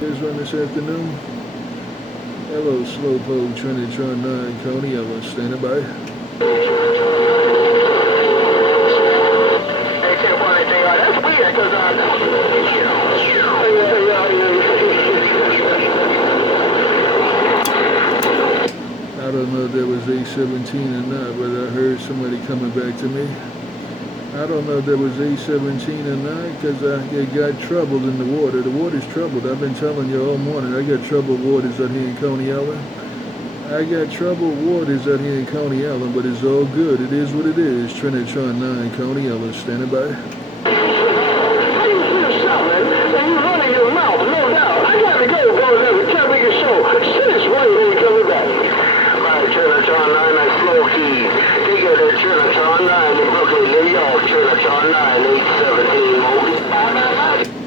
This one this afternoon. Hello, Slowpoke, Trinitron9, Coney Ellen, standing by. That's weird, because I don't know if that was A17 or not, but I heard somebody coming back to me. I don't know if that was A17 or not, because I got troubled in the water. The water's troubled. I've been telling you all morning, I got troubled waters out here in Coney Ellen. I got troubled waters out here in Coney Ellen, but it's all good. It is what it is. Trinitron9, Coney Ellen, standing by. Trinitron9, that's slow key. Take it at Trinitron9 in Brooklyn, New York. Trinitron9, 817.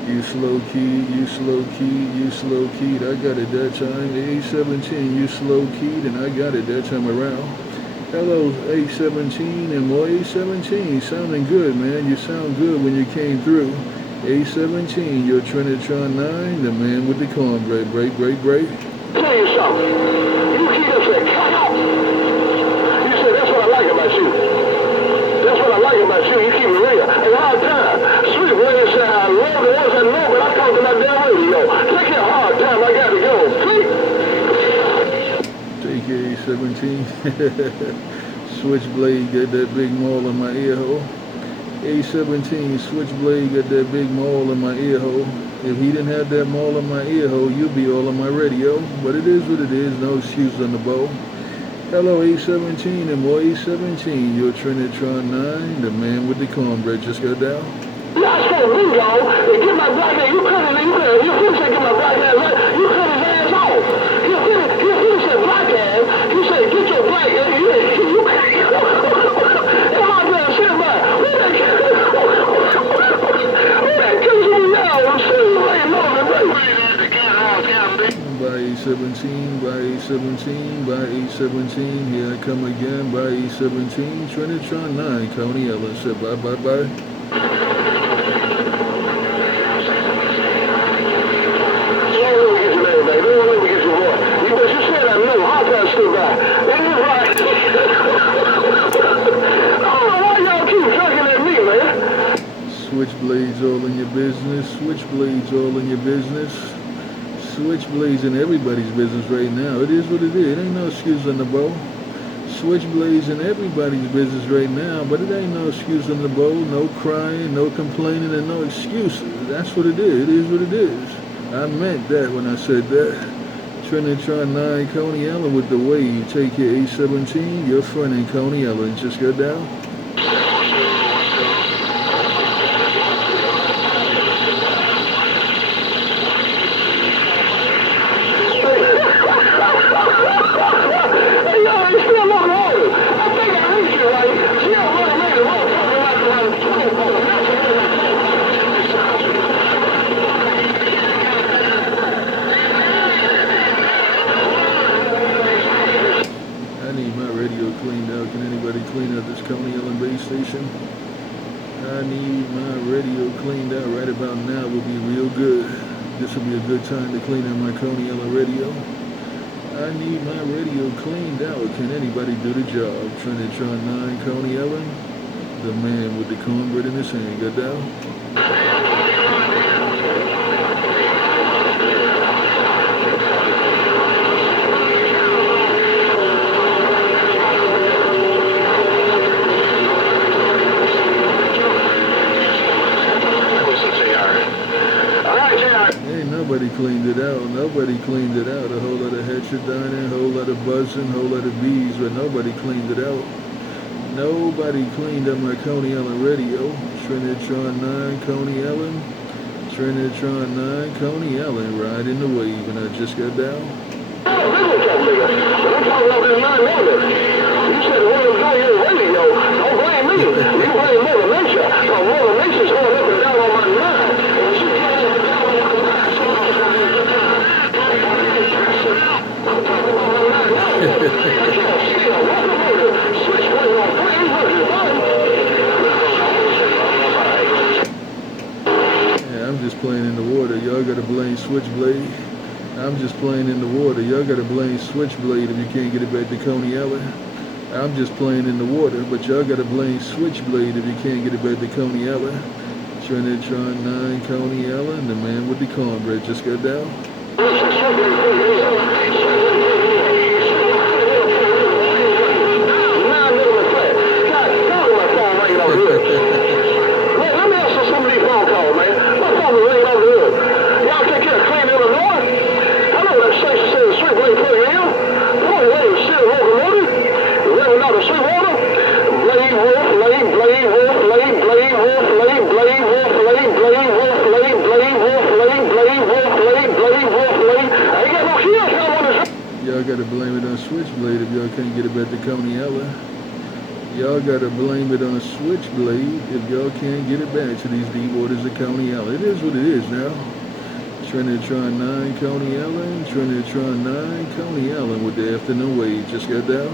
You slow keyed, you slow keyed, you slow keyed. I got it that time. A17, you slow keyed, and I got it that time around. Hello, A17 and more A17. Sounding good, man. You sound good when you came through. A17, your Trinitron9, the man with the cornbread. Break. Tell you something. You keep us a cut off. You said that's what I like about you. That's what I like about you. You keep it real. A hard time. Switchblade said I love the ones I know, but I talk about that radio. Take your hard time. I got to go. Take your A17. Switchblade got that big maul in my ear hole. A17 Switchblade got that big maul in my ear hole. If he didn't have that maul in my ear hole, you'd be all on my radio. But it is what it is, no excuse on the bow. Hello, A17 and more A17, your Trinitron9, the man with the cornbread just got down. Last for bingo, and get my black man, you couldn't say get my black man, you cut his ass off. You said black ass, you said get your black ass, you come on, man, sit back. By A17, by A17, by A17, here I come again, by A17, Trinitron9, Coney Ellen said bye. Switchblades all in your business. Switchblades all in your business. Switchblades in everybody's business right now. It is what it is. It ain't no excuse on the bow. Switchblades in everybody's business right now, but it ain't no excuse on the bow. No crying, no complaining, and no excuses. That's what it is. It is what it is. I meant that when I said that. Trinitron9, Coney Ellen with the wave. Take your A17, your friend in Coney Ellen. Just go down. Clean out this Coney Ellen base station. I need my radio cleaned out right about now. Will be real good. This will be a good time to clean out my Coney Ellen radio. I need my radio cleaned out. Can anybody do the job? Trinitron9, Coney Ellen, the man with the cornbread in his hand. Got down. Nobody cleaned it out. Nobody cleaned it out. A whole lot of heterodyning, a whole lot of buzzing, a whole lot of bees, but nobody cleaned it out. Nobody cleaned up my Coney Ellen radio. Trinitron9, Coney Ellen. Trinitron9, Coney Ellen, riding the wave, and I just got down. You said, well, go your radio. Don't blame me. You blame Mother Nature. Mother Nature's going up and down on my line. Yeah, I'm just playing in the water. Y'all gotta blame Switchblade. I'm just playing in the water. Y'all gotta blame Switchblade if you can't get it back to Coney Island. I'm just playing in the water, but y'all gotta blame Switchblade if you can't get it back to Coney Island. Trinitron9, Coney Island, the man with the cornbread just got down. Let me answer some of these phone calls, man. My phone is ringing over here. Y'all take care of Clean, Illinois? I know that station says the Switchblade plug in. Boy, wait a shit, locomotive. Running out of Sweetwater. Blade wolf, blade, blade wolf, blade, blade wolf, blade, blade wolf, blade, blade wolf, blade, blade wolf, blade, blade wolf, blade, blade wolf, blade. I ain't got no kills, y'all want to. Y'all gotta blame it on Switchblade if y'all can't get it back to Coney Island. Y'all gotta blame it on Switchblade if y'all can't get it back to these deep waters of Coney Island. It is what it is now. Trinitron9, Coney Island, Trinitron9, Coney Island with the afternoon wave just got down.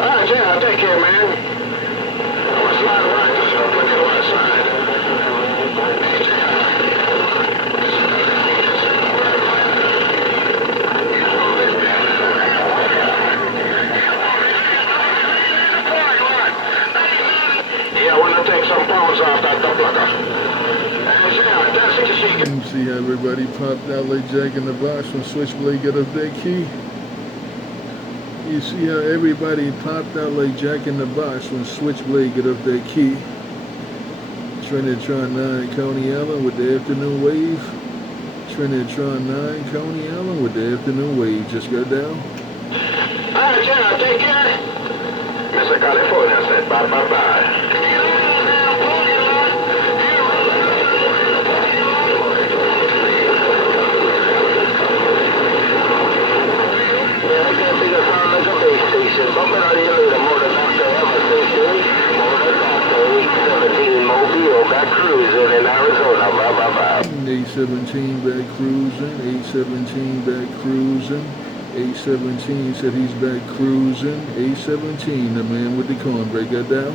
Alright, yeah, take care, man. I'm gonna slide right to the put you on the side. Yeah, I want to take some pounds off that duck. You see how everybody popped out like Jack in the Box when Switchblade got up that key? You see how everybody popped out like Jack in the Box when Switchblade got up that key? Trinitron9, Coney Island with the afternoon wave. Trinitron9, Coney Island with the afternoon wave just got down. Alright, Jenna, take care. Mr. California said bye-bye-bye. Cruising in Arizona, bye-bye-bye. 817 back cruising, 817 back cruising, 817 said he's back cruising, 817, the man with the cornbread got down.